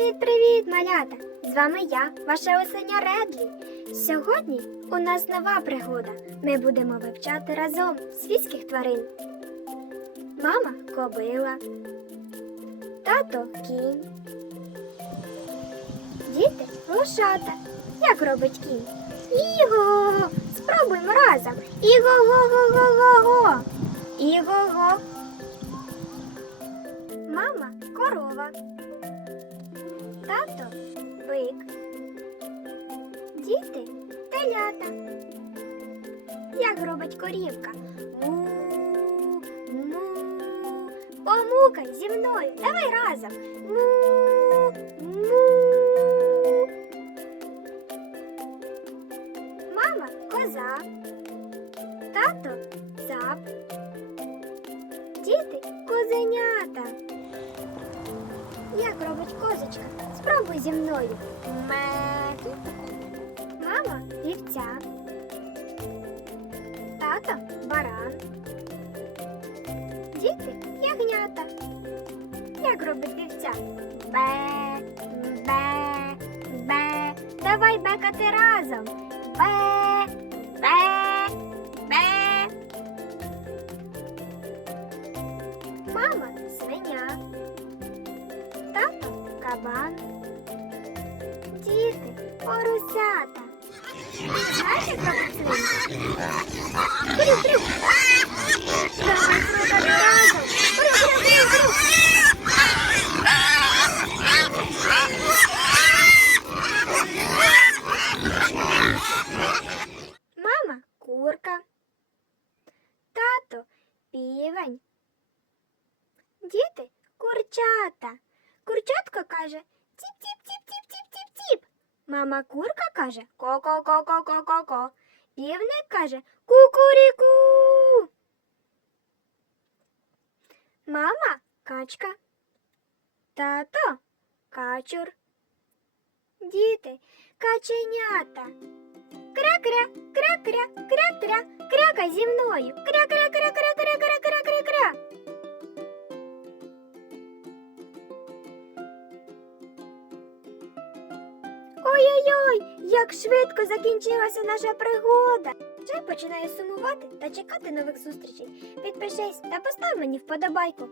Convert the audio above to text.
Привіт-привіт, малята! З вами я, ваша осеня Редлі. Сьогодні у нас нова пригода. Ми будемо вивчати разом світських тварин. Мама кобила, тато кінь. Діти лошата. Як робить кінь? Іго! Спробуємо разом. Іго-го-го-го-го-го. Іго-го. Мама корова. Тато бик. Діти телята. Як робить корівка? Му, му. Помукай зі мною. Давай разом. Му, му. Мама коза. Тато Як робить козочка? Спробуй зі мною. Ме. Мама вівця. Тато баран. Діти ягнята. Як робить вівця? Бе, бе, бе. Давай бекати разом. Бе, бе. кабан. Діти, поросята. Знаєте про Мама курка. Тато півень. Діти курчата. Курчатка каже Тіп-тіп-тіп-тіп-тіп-тіп-тіп. Мама курка каже Ко-ко-ко-ко-ко-ко-ко. Півник каже Ку-ку-рі-ку. Мама качка. Тато качур. Діти каченята. Кря-кря, кря-кря, кря-кря, кряка зі мною. Кря-кря-кря-кря. Ой-ой-ой, як швидко закінчилася наша пригода. Вже починаю сумувати та чекати нових зустрічей. Підпишись та постав мені вподобайку.